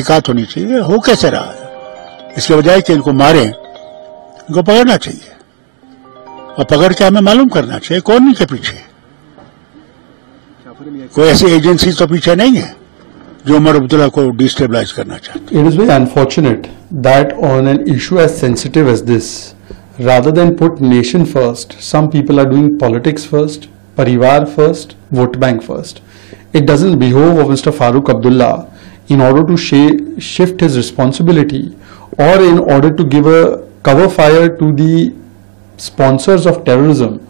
तहकीकात होनी चाहिए। हो कैसे रहा है, इसके बजाय कि इनको मारें, इनको पकड़ना चाहिए और पकड़ के हमें मालूम करना चाहिए कौन इनके पीछे। कोई ऐसी एजेंसी तो पीछे नहीं है जो उमर अब्दुल्ला को डिस्टेबलाइज करना चाहती है। It is very unfortunate that on an issue as sensitive as this, rather than put nation first, some people are doing politics first, parivar first, vote bank first. It doesn't behove of Mr. Farooq Abdullah, in order to shift his responsibility or in order to give a cover fire to the sponsors of terrorism,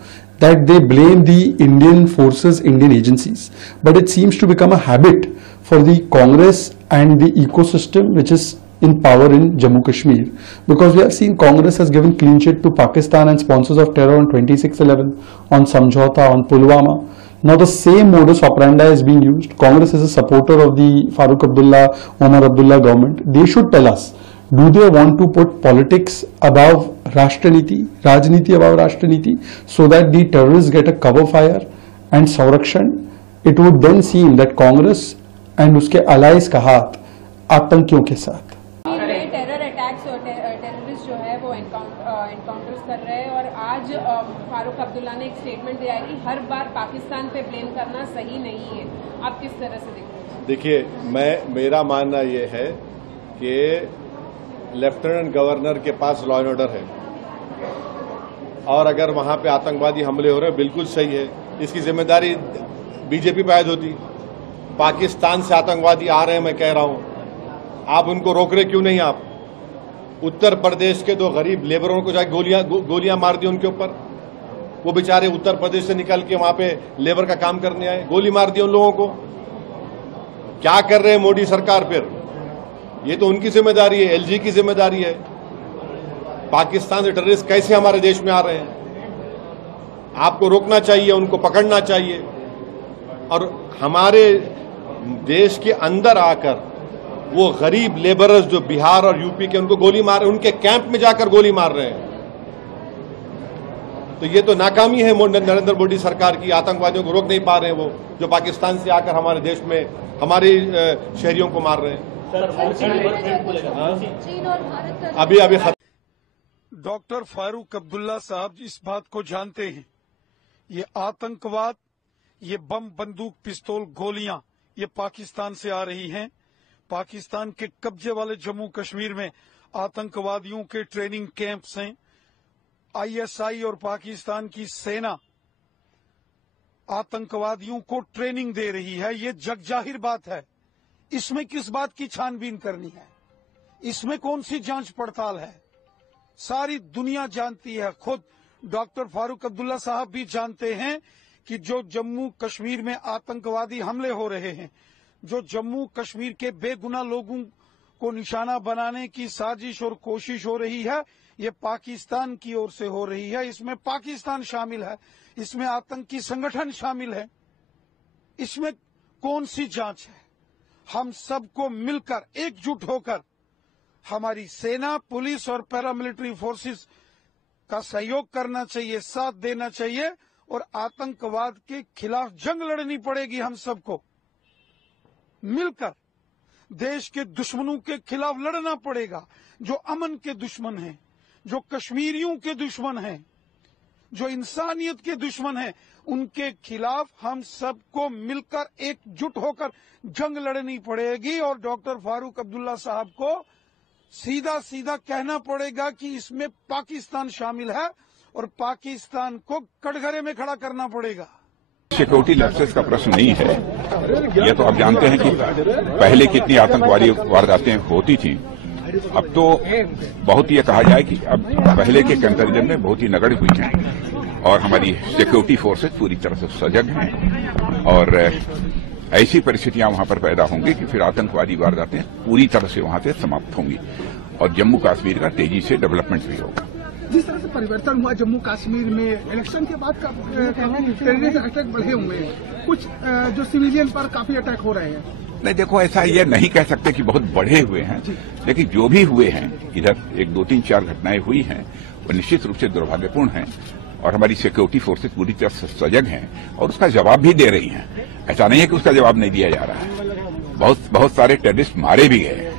that they blame the Indian forces, Indian agencies. But it seems to become a habit for the Congress and the ecosystem which is in power in Jammu Kashmir. Because we have seen Congress has given clean sheet to Pakistan and sponsors of terror on 26/11, on Samjhauta, on Pulwama. Now the same modus operandi is being used. Congress is a supporter of the Farooq Abdullah, Omar Abdullah government. They should tell us, do they want to put politics above Rashtra-niti, Rajniti above Rashtra-niti, so that the terrorists get a cover fire and Saurakshan? It would then seem that Congress and uske allies का हाथ आतंकियों के साथ। Terror attacks और terrorist जो है वो encounters कर रहे हैं और आज फारूक अब्दुल्ला ने एक स्टेटमेंट दिया है कि हर बार पाकिस्तान पे ब्लेम करना सही नहीं है। आप किस तरह से देखते हैं? देखिए, मेरा मानना ये है कि लेफ्टिनेंट गवर्नर के पास लॉ एंड ऑर्डर है और अगर वहां पे आतंकवादी हमले हो रहे हैं, बिल्कुल सही है, इसकी जिम्मेदारी बीजेपी पे आयद होती। पाकिस्तान से आतंकवादी आ रहे हैं, मैं कह रहा हूं, आप उनको रोक रहे क्यों नहीं? आप उत्तर प्रदेश के 2 गरीब लेबरों को जाके गोलियां मार दी उनके ऊपर। वो बेचारे उत्तर प्रदेश से निकल के वहां पे लेबर का काम करने आए, गोली मार दी उन लोगों को। क्या कर रहे हैं मोदी सरकार? फिर ये तो उनकी जिम्मेदारी है, एलजी की जिम्मेदारी है। पाकिस्तान से टेररिस्ट कैसे हमारे देश में आ रहे हैं? आपको रोकना चाहिए, उनको पकड़ना चाहिए और हमारे देश के अंदर आकर वो गरीब लेबरर्स जो बिहार और यूपी के, उनको गोली मार, उनके कैंप में जाकर गोली मार रहे हैं। तो ये तो नाकामी है नरेंद्र मोदी सरकार की। आतंकवादियों को रोक नहीं पा रहे हैं वो, जो पाकिस्तान से आकर हमारे देश में हमारे शहरियों को मार रहे हैं। अभी डॉक्टर फारूक अब्दुल्ला साहब इस बात को जानते हैं, ये आतंकवाद, ये बम, बंदूक, पिस्तौल, गोलियां ये पाकिस्तान से आ रही हैं। पाकिस्तान के कब्जे वाले जम्मू कश्मीर में आतंकवादियों के ट्रेनिंग कैंप्स हैं। आईएसआई और पाकिस्तान की सेना आतंकवादियों को ट्रेनिंग दे रही है। ये जग जाहिर बात है। इसमें किस बात की छानबीन करनी है? इसमें कौन सी जांच पड़ताल है? सारी दुनिया जानती है, खुद डॉक्टर फारूक अब्दुल्ला साहब भी जानते हैं कि जो जम्मू कश्मीर में आतंकवादी हमले हो रहे हैं, जो जम्मू कश्मीर के बेगुनाह लोगों को निशाना बनाने की साजिश और कोशिश हो रही है, ये पाकिस्तान की ओर से हो रही है। इसमें पाकिस्तान शामिल है, इसमें आतंकी संगठन शामिल है। इसमें कौन सी जांच है? हम सबको मिलकर एकजुट होकर हमारी सेना, पुलिस और पैरामिलिट्री फोर्सेस का सहयोग करना चाहिए, साथ देना चाहिए और आतंकवाद के खिलाफ जंग लड़नी पड़ेगी। हम सबको मिलकर देश के दुश्मनों के खिलाफ लड़ना पड़ेगा, जो अमन के दुश्मन हैं, जो कश्मीरियों के दुश्मन हैं, जो इंसानियत के दुश्मन हैं, उनके खिलाफ हम सबको मिलकर एकजुट होकर जंग लड़नी पड़ेगी। और डॉक्टर फारूक अब्दुल्ला साहब को सीधा सीधा कहना पड़ेगा कि इसमें पाकिस्तान शामिल है और पाकिस्तान को कटघरे में खड़ा करना पड़ेगा। सिक्योरिटी लैप्सेस का प्रश्न नहीं है। यह तो आप जानते हैं कि पहले कितनी आतंकवादी वारदातें होती थी। अब तो बहुत ये कहा जाए कि अब पहले के कंपैरिजन में बहुत ही नगण्य हुई हैं और हमारी सिक्योरिटी फोर्सेस पूरी तरह से सजग हैं और ऐसी परिस्थितियां वहां पर पैदा होंगी कि फिर आतंकवादी वारदातें पूरी तरह से वहां से समाप्त होंगी और जम्मू कश्मीर का तेजी से डेवलपमेंट भी होगा। जिस तरह से परिवर्तन हुआ जम्मू कश्मीर में इलेक्शन के बाद टेररिस्ट अटैक बढ़े हुए हैं, कुछ जो सिविलियन पर काफी अटैक हो रहे हैं। नहीं, देखो, ऐसा ये नहीं कह सकते कि बहुत बढ़े हुए हैं, लेकिन जो भी हुए हैं, इधर 1, 2, 3, 4 घटनाएं हुई हैं वो निश्चित रूप से दुर्भाग्यपूर्ण हैं और हमारी सिक्योरिटी फोर्सेस पूरी तरह से सजग हैं और उसका जवाब भी दे रही हैं। ऐसा नहीं है कि उसका जवाब नहीं दिया जा रहा है। बहुत सारे टेररिस्ट मारे भी गए।